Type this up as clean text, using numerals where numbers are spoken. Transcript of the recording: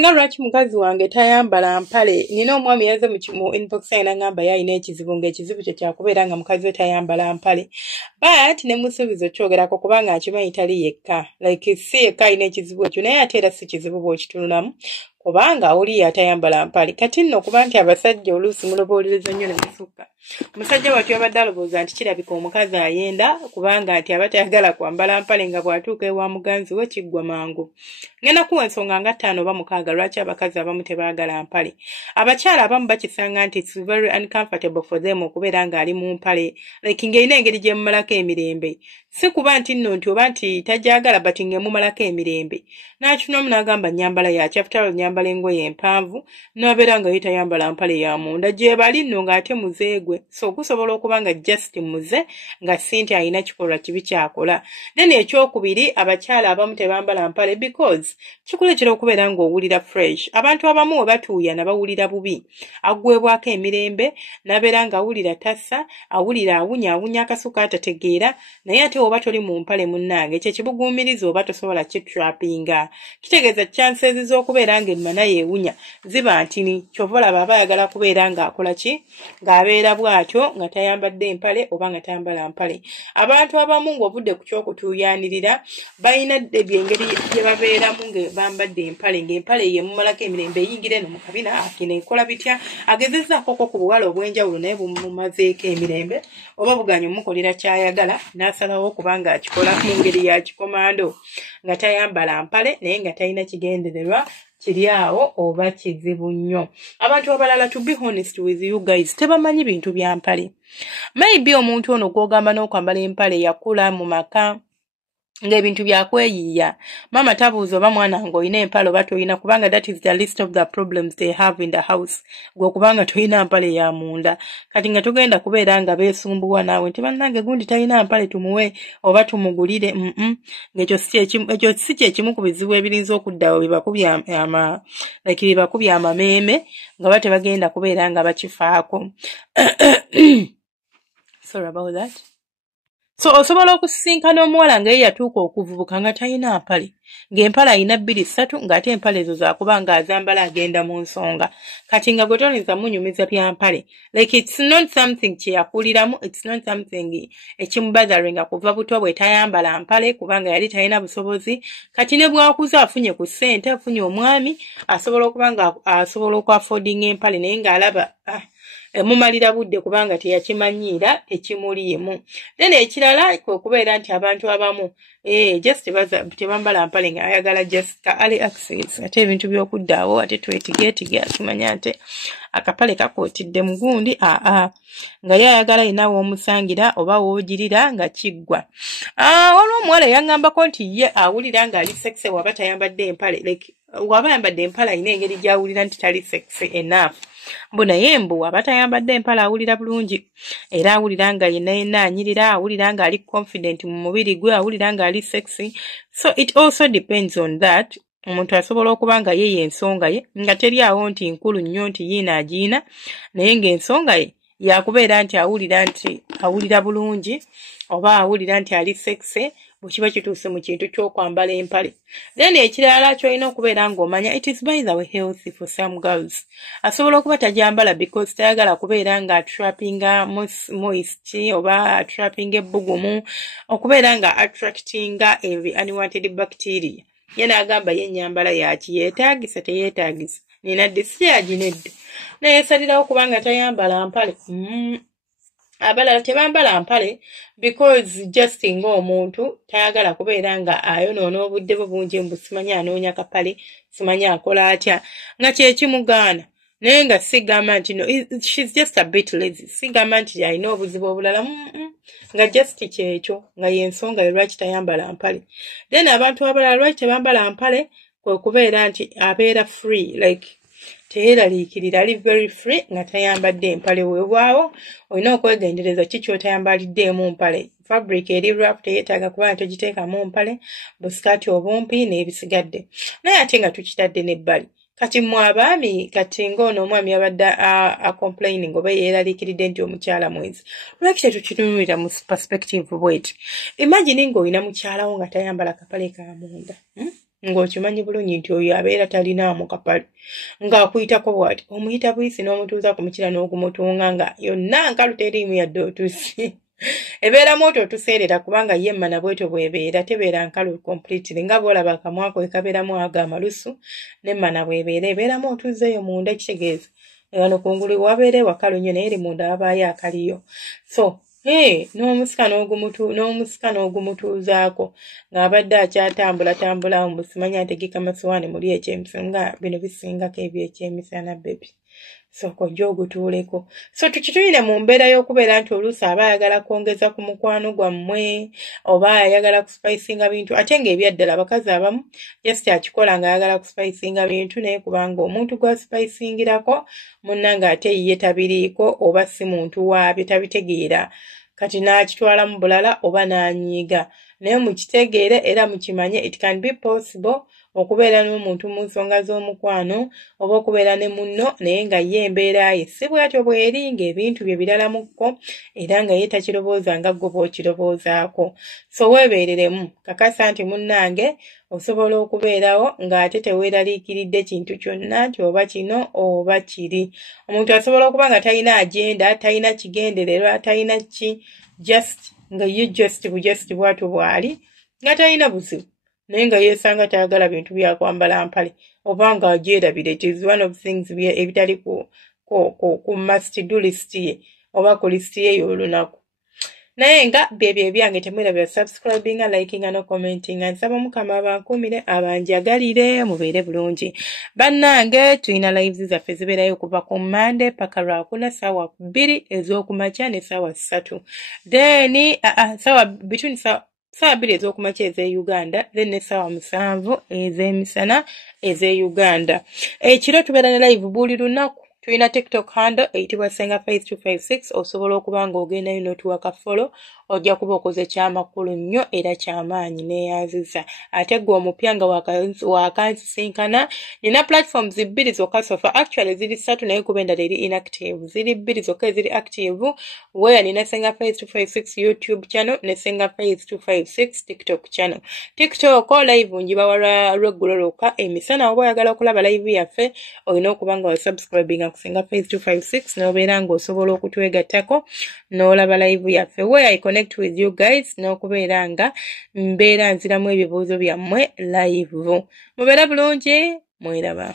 Nenga lwaki mukazi wange tayambala mpale nina omwami yaze mu inbox ina ngamba yalina ekizibu ng'ekizibu kye kyakubeera nga mukazi we tayambala mpale but ne musubizo kyogerako kubanga akimanyi tali yekka like si yekka alina ekizibu ekyo naye ate era si kizibu bw'okitunulamu kubanga oli atayambala mpale kati nno kuba nti abasajja oluusi muloboolereza nnyo ne musukka omusajja watyo abadde alowooza nti kirabika omukazi ayenda kubanga nti aba tayagala kwambala mpale nga bw'atuuka ewa muganzi we kiggwa mangu ngenda kuwa ensonga nga 5 oba 6 lwaki abakazi abamu tebaagala mpale abakyala abamu bakisanga nti it's very uncomfortable for them okubeera ng'ali mu mpale like ng'erina engeri gye mumalako emirembe si kuba nti nno nti oba nti tajagala but ng'emumalako emirembe n'akifunamu n'agamba nyambala yakyafutalo nyambala engoye empanvu n'abeera nga yitayambala mpale ya munda gye bali nno ng'ate muzeegwe so okusobola okuba nga just muze nga si nti alina kikolwa kibi kyakola then ekyokubiri abakyala abamu tebambala mpale because kikuleetera okubeera ng'owulira fresh abantu abamu we batuuya nabawulira bubi agwebwako emirembe n'abeera ng'awulira tassa awulira awunya akasuka atategeera naye ate oba toli mu mpale munnange ekyo kibuguumiriza oba tosobola kitrappinga kitegeeza chances z'okubeera ng'enuma naye ewunya ziba ntini kyova olaba aba ayagala kubeera ng'akola ki ng'abeera bw'atyo nga tayambadde empale oba nga tayambala mpale abantu abamu ng'ovudde ku kyokutuuyanirira balina engeri gye babeeramu nga bambadde empale ng'empale ye mumalako emirembe eyingira eno mu kabina akino ekola bitya agezezzaako ku buwala obw'enjawulo naye bumumazeeko emirembe oba buganya omukolera kyayagala n'asalawo okubanga akikola mu ngeri ya kikomando nga tayambala mpale naye nga talina kigendererwa kiri awo oba kizibu nnyo abantu abalala to be honest with you guys tebamanyi bintu bya mpale maybe omuntu ono gw'ogamba n'okwambala empale yakula mu maka ng'ebintu byakweyiiya mama tabuuza oba mwana ngo olina empale oba toyina kubanga that is the list of the problems they have in the house gwe kubanga toyina mpale ya munda kati nga tugenda kubeera nga beesumbuwa naawe nti bannange gundi talina mpale tumuwe oba tumugulire ng'ekyo si kyekimu ku bizibu ebirinza okuddawo bibakubya amameeme nga ba tebagenda kubeera nga bakifaako sorry about that. So osobola okusisinkana omuwala nga ye yatuuka okuvubuka nga talina mpale ng'empale alina 2-3 ng'ate empale ezo zaakuba ng'azambala agenda mu nsonga kati nga gwe tolinza munyumiza bya mpale like it's not something kye yakuliramu it's not something ekimubazaringa kuva buto bwe tayambala mpale kubanga yali talina busobozi kati ne bwakuza afunye ku ssente afunye omwami asobola okuba nga asobola okwaffordinga empale naye ng'alaba mumalira budde kubanga teyakimanyiira ekimuliimu then ekirala kwe kubeera nti abantu abamu just tebambala mpale nga ayagala just ka ali access ate ebintu by'okuddaawo ate twetigeetige akimanya nti akapale kakootidde mugundi nga ye ayagala inawo omusangira oba woogirira nga kiggwa waliwo omuwala yangambako nti ye awulira ng'ali sexy waba tayambadde empale like waba yambadde empale alina engeri gy'awulira nti tali sexy enough mbona yembu abatayambadde empala awulira bulungi era awulira nga yenna anyirira awulira nga ali confident mu mubiri gwe awulira nga ali sexy so it also depends on that omuntu asobola okuba nga ye ensonga ye nga teri awo nti nkulu nnyo nti yiina agiina naye ng'ensonga ye yakubeera nti awulira bulungi oba awulira nti ali sexy bwekiba kituuse mu kintu ky'okwambala empale then ekirala kyolina okubeera ng'omanya it is by the way healthy for some girls asobola okuba tajambala because tayagala kubeera nga attrappinga moist oba attrappinga ebbugumu okubeera nga attractinga every unwanted bacteria yena agamba yennyambala yaki yeetaagisa teyeetaagisa nina disi yaginedde nayesalirawo kubanga tayambala mpale abalala tebambala mpale because just ng'omuntu tayagala kubeera nga ayonoona obudde bwe bungi mbu simanyi anoonya kapale simanyi akola atya nga kyekimugaana naye nga sigamba nti no she's just a bit lazy sigamba nti alina obuzibu obulala nga just kyekyo nga yensonga lwaki tayambala mpale then abantu abalala lwaki tebambala mpale kwe kubeera nti abeera free like teeraliikirira ali very free nga tayambadde empale weewaawo olina okwegendereza kikyotayambaliddeemu mpale fabric eri rough teyeetaaga kuba togiteekamu mpale busikati obumpi n'ebisigadde naye ate nga tukitadde n'ebbali kati mu abaami kati ng'ono omwami abadde complaining oba yeeraliikiridde nti omukyala mwezi lwaki tetukitunulira mu perspective bweti imagine ng'olina mukyalawo nga tayambala kapale ka munda ng'okimanyi bulungi nti oyo abeera talinaamu kapale ng'akuyitako bw'ati omuyita buyisi n'omutuuza ku mukira n'ogumutunga nga yonna nkalu teriimu yadde otusi ebeeramu otwo otuseerera kubanga ye emmana bwetyo bw'ebeera tebeera nkalu completely nga bw'olaba akamwa ko ekabeeramu ago amalusu n'emmana bw'ebeera ebeeramu otuzeeyo munda ekitegeeza wano kungulu wabeera ewakalu nnyo naye eri munda wabaayo akaliyo so n'omusika n'ogumutuuzaako ng'abadde akyatambula musimanya ategeka masiwaani muli ekyemisana nga bino bisingako ebyo ekyemisana bebi sooka ojja ogutuuleko so tukituyine mu mbeera y'okubeera nti oluusi aba ayagala kwongeza ku mukwano gwammwe oba ayagala kusipayisinga bintu ate ng'ebyaddala abakazi abamu just akikola ng'ayagala kusipayisinga bintu naye kubanga omuntu gw'asipayisingirako munnange ate ye tabiriiko oba si muntu waabyo tabitegeera kati n'akitwala mu bulala oba n'anyiiga naye mukitegeere era mukimanye it can be possible okubeera n'omuntu mu nsonga z'omukwano oba okubeera ne munno naye nga ye embeera ye si bwatyo bw'eri ng'ebintu bye biralamuko era nga ye takirowooza nga ggwe bw'okirowoozaako so weebeereremu kakasa nti munnange osobola okubeerawo ng'ate teweeraliikiridde kintu kyonna nti oba kino oba kiri omuntu asobola okuba nga talina agenda talina kigendererwa talina ki just nga ye just bwatyo bw'ali nga talina buzibu naye nga yeesanga tayagala bintu byakwambala mpale oba nga agyerabira it is one of things ebitali ku must do list ye oba ku list ye y'olunaku naye nga byebyo ebyange temwerabira subscribinga likinga no commentinga nsaba mukama abankuumire abanjagalire mubeere bulungi bannange tulina lives zaffe zibeerayo okuva ku Monday paka Lwakuna ssaawa 2 ez'okumakya ne ssaawa 3 then between ssaawa 2 ez'okumakya ez'e then ne ssaawa 7 ez'emisana ez'e ekiro tubeera ne live buli lunaku tulina TikTok handle eyitibwa Senga Face 256 osobola okuba ng'ogendayo n'otuwaka follow ojja kuba okoze kyamakulu nnyo era kyamaanyi neeyanziza ate gwe omupya nga waakansisinkana nina platforms 2 zokka sofa actually ziri 3 naye kuba endala eri inactive ziri 2 zokka eziri active where nina Senga Face 256 YouTube channel ne Senga Face 256 TikTok channel TikTok live njiba lweggulo lwokka emisana oba oyagala okulaba live yaffe olina okuba nga wasubscribinga ku Senga Face 256 n'obeera ng'osobola okutwegattako n'olaba live yaffe where I connect with you guys n'okubeera nga mbeera nziramu ebibuuzo byammwe live mubeera bulungi mweraba